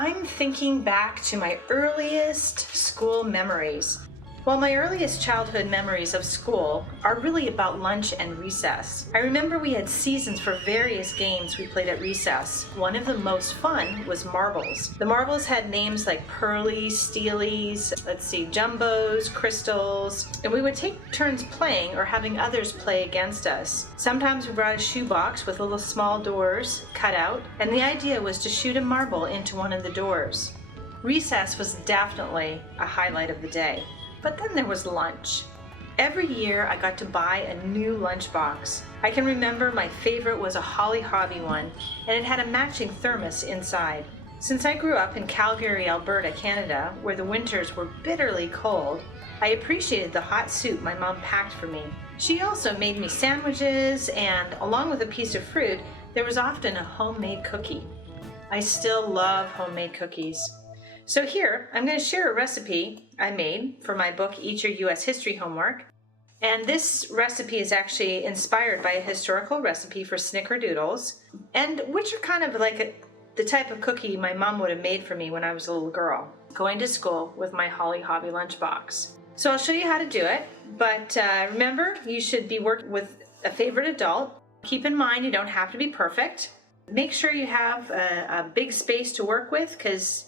I'm thinking back to my earliest school memories. Well, my earliest childhood memories of school are really about lunch and recess. I remember we had seasons for various games we played at recess. One of the most fun was marbles. The marbles had names like Pearlies, Steelies, Jumbos, Crystals, and we would take turns playing or having others play against us. Sometimes we brought a shoebox with little small doors cut out, and the idea was to shoot a marble into one of the doors. Recess was definitely a highlight of the day. But then there was lunch. Every year I got to buy a new lunchbox. I can remember my favorite was a Holly Hobbie one, and it had a matching thermos inside. Since I grew up in Calgary, Alberta, Canada, where the winters were bitterly cold, I appreciated the hot soup my mom packed for me. She also made me sandwiches, and along with a piece of fruit, there was often a homemade cookie. I still love homemade cookies. So here, I'm going to share a recipe I made for my book, Eat Your U.S. History Homework. And this recipe is actually inspired by a historical recipe for snickerdoodles, and which are kind of like the type of cookie my mom would have made for me when I was a little girl, going to school with my Holly Hobbie lunchbox. So I'll show you how to do it, but remember, you should be working with a favorite adult. Keep in mind, you don't have to be perfect. Make sure you have a big space to work with, because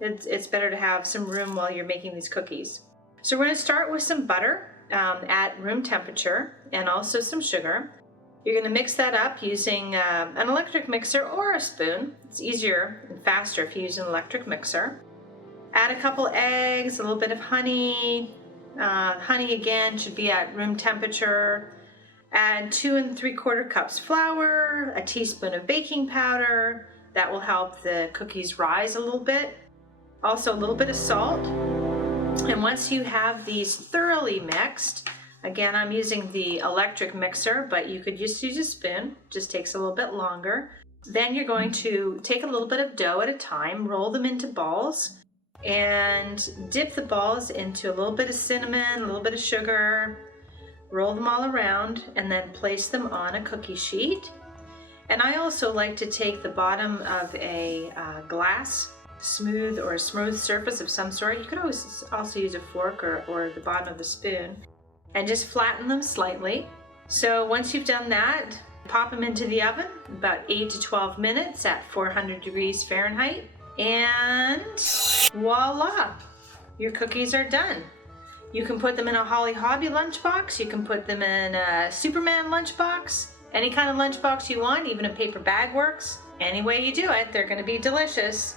it's better to have some room while you're making these cookies. So we're going to start with some butter at room temperature and also some sugar. You're going to mix that up using an electric mixer or a spoon. It's easier and faster if you use an electric mixer. Add a couple eggs, a little bit of honey. Honey again should be at room temperature. Add 2 3/4 cups flour, a teaspoon of baking powder. That will help the cookies rise a little bit. Also a little bit of salt. And once you have these thoroughly mixed, again, I'm using the electric mixer, but you could just use a spoon, just takes a little bit longer. Then you're going to take a little bit of dough at a time, roll them into balls, and dip the balls into a little bit of cinnamon, a little bit of sugar, roll them all around, and then place them on a cookie sheet. And I also like to take the bottom of a glass, smooth surface of some sort. You could always also use a fork or the bottom of the spoon, and just flatten them slightly. So once you've done that, pop them into the oven, about 8 to 12 minutes at 400 degrees Fahrenheit, and voila, your cookies are done. You can put them in a Holly Hobbie lunchbox, you can put them in a Superman lunchbox, any kind of lunchbox you want, even a paper bag works. Any way you do it, they're going to be delicious.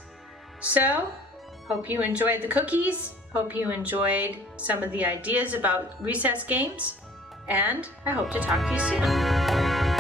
So, hope you enjoyed the cookies, hope you enjoyed some of the ideas about recess games, and I hope to talk to you soon.